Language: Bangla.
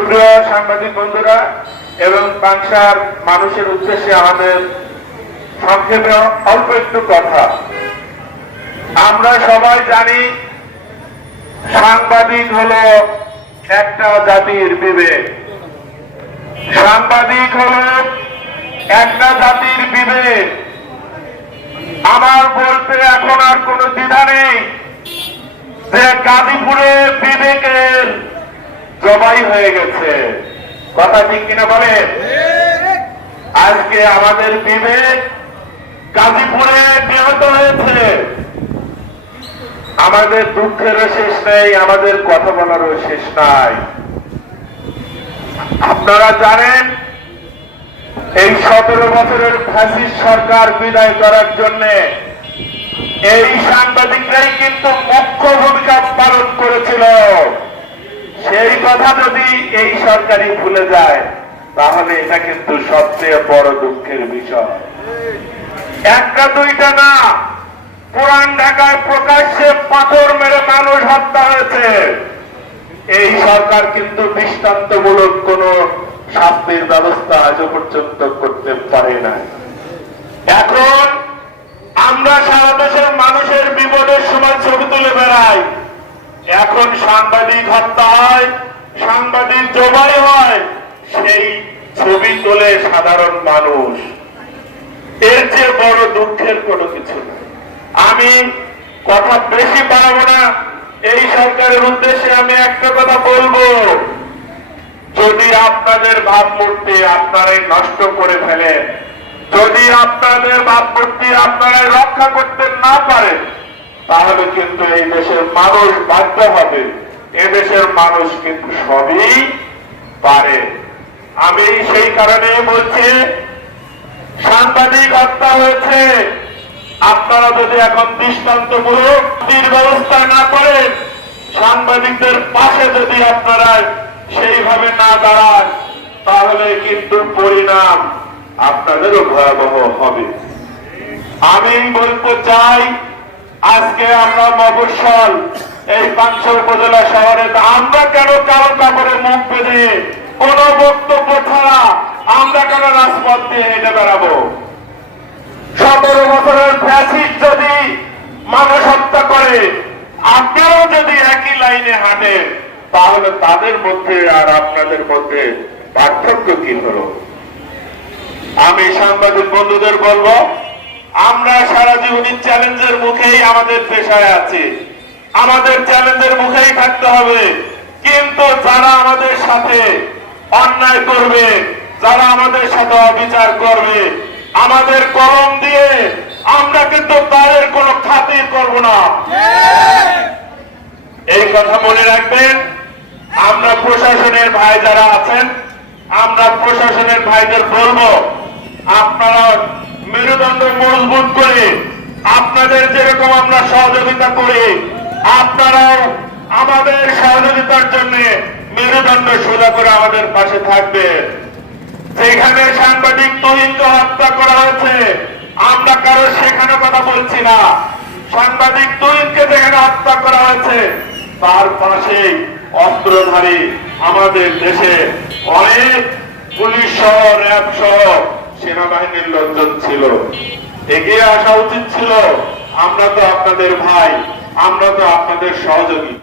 সুপ্রিয় সাংবাদিক বন্ধুরা এবং পাংশার মানুষের উদ্দেশ্যে আমাদের সংক্ষেপে অল্প একটু কথা। আমরা সবাই জানি সাংবাদিক হলো একটা জাতির বিবেক। সাংবাদিক হলো একটা জাতির বিবেক। আমার বলতে এখন আর কোনো দ্বিধা নেই যে গাজীপুরে বিবেকের জবাই হয়ে গেছে। কথা ঠিক কিনা বলেন? আজকে আমাদের বিবেক গাজীপুরে নিহত হয়েছে। আমাদের দুঃখেরও শেষ নেই, আমাদের কথা বলারও শেষ নাই। আপনারা জানেন এই 17 বছরের ফ্যাসিস্ট সরকার বিদায় করার জন্য এই সাংবাদিকরাই কিন্তু মুখ্য ভূমিকা পালন করেছিল। সেই কথা যদি এই সরকারই ভুলে যায় তাহলে এটা কিন্তু সবচেয়ে বড় দুঃখের বিষয়। একটা দুইটা না, পুরান ঢাকায় প্রকাশ্যে পাথর মেরে মানুষ হত্যা হয়েছে। এই সরকার কিন্তু দৃষ্টান্তমূলক কোন শাস্তির ব্যবস্থা আজও পর্যন্ত করতে পারে না। এখন আমরা সারা দেশের মানুষের বিপদের সময় ছবি তুলে বেড়াই। এখন সাংবাদিক হত্যা হয়, সাংবাদিক জবাই হয়, সেই ছবি তোলে সাধারণ মানুষ। এর চেয়ে বড় দুঃখের কোনো কিছু নেই। আমি কথা বেশি বাড়াবো না। এই সরকারের উদ্দেশ্যে আমি একটা কথা বলবো, যদি আপনাদের ভাবমূর্তি আপনারাই নষ্ট করে ফেলেন, যদি আপনাদের ভাবমূর্তি আপনারাই রক্ষা করতে না পারেন, তাহলে কিন্তু এই দেশের মানুষ বাধ্য হবে। এদেশের মানুষ কিন্তু সবই পারে। আমি সেই কারণে বলছি, সাংবাদিক হত্যা হয়েছে, আপনারা যদি এখন দৃষ্টান্তমূলক ব্যবস্থা না করেন, সাংবাদিকদের পাশে যদি আপনারা সেইভাবে না দাঁড়ান, তাহলে কিন্তু পরিণাম আপনাদেরও ভয়াবহ হবে। আমি বলতে চাই, আজকে আমরা মফস্বল এই পাংশা উপজেলা শহরে আমরা কেন কারো কাপড়ে মুখ বেঁধে কোন বক্তব্য ছাড়া আমরা কেন রাজপথ দিয়ে হেঁটে বেড়াবো? 17 বছরের ফ্যাসিস্ট যদি মানুষ হত্যা করে, আপনারাও যদি একই লাইনে হাঁটেন, তাহলে তাদের মধ্যে আর আপনাদের মধ্যে পার্থক্য কি হলো? আমি সাংবাদিক বন্ধুদের বলবো, আমরা সারা জীবনী চ্যালেঞ্জের মুখেই আমাদের পেশায় আছি, আমাদের চ্যালেঞ্জের মুখেই থাকতে হবে। কিন্তু যারা আমাদের সাথে অন্যায় করবে, যারা আমাদের সাথে অবিচার করবে, আমাদের কলম দিয়ে আমরা কিন্তু তাদের কোনো খাতির করব না। এই কথা মনে রাখবেন। আমরা প্রশাসনের ভাই যারা আছেন, আমরা প্রশাসনের ভাইদের বলবো, আপনারা মেরুদণ্ড মজবুত করে, আপনাদের যেরকম আমরা সহযোগিতা করি, আপনারাও আমাদের সহযোগিতার জন্য মেরুদণ্ড সোজা করে আমাদের পাশে থাকবেন। যেখানে সাংবাদিক তুহিনকে হত্যা করা হয়েছে, আমরা কারো সেখানে কথা বলছি না। সাংবাদিক তুহিনকে যেখানে হত্যা করা হয়েছে, তার পাশেই অস্ত্রধারী আমাদের দেশে অনেক পুলিশ সহ, র্যাব সহ সেনাবাহিনীর লোকজন ছিল। এগিয়ে আসা উচিত ছিল। আমরা তো আপনাদের ভাই, আমরা তো আপনাদের সহযোগী।